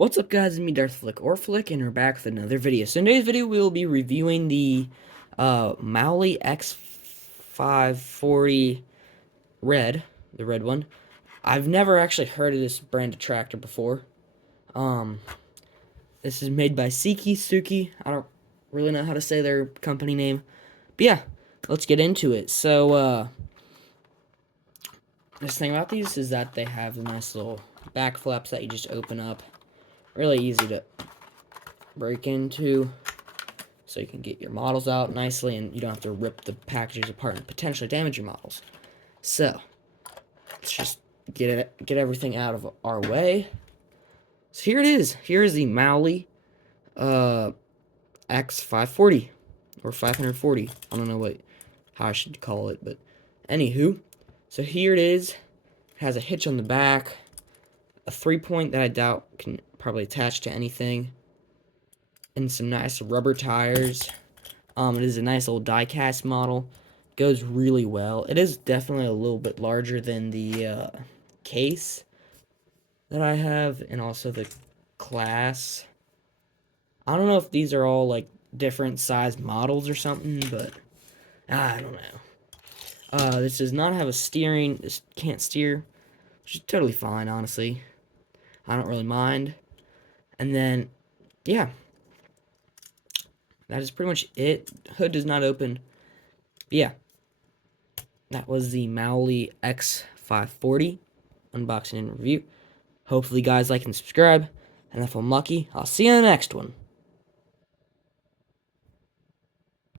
What's up, guys? It's me, Darth Flick or Flick, and we're back with another video. So in today's video, we will be reviewing the Mauly X540 Red, the red one. I've never actually heard of this brand of tractor before. Um, this is made by Suki. I don't really know how to say their company name, but yeah, let's get into it. So this thing about these is that they have the nice little back flaps that you just open up. Really easy to break into, so you can get your models out nicely and you don't have to rip the packages apart and potentially damage your models. So let's just get everything out of our way. So here it is. Here is the Mauly X540 or 540. I don't know how I should call it, but anywho, so here it is. It has a hitch on the back, a 3-point that I doubt can probably attach to anything, and some nice rubber tires. It is a nice little die-cast model. Goes really well. It is definitely a little bit larger than the case that I have, and also the class. I don't know if these are all like different size models or something, but I don't know. This does not have a steering. This can't steer, which is totally fine, honestly. I don't really mind. And then, yeah, that is pretty much it. Hood does not open. But yeah, that was the Mauly X540 unboxing and review. Hopefully, guys like and subscribe. And if I'm lucky, I'll see you in the next one.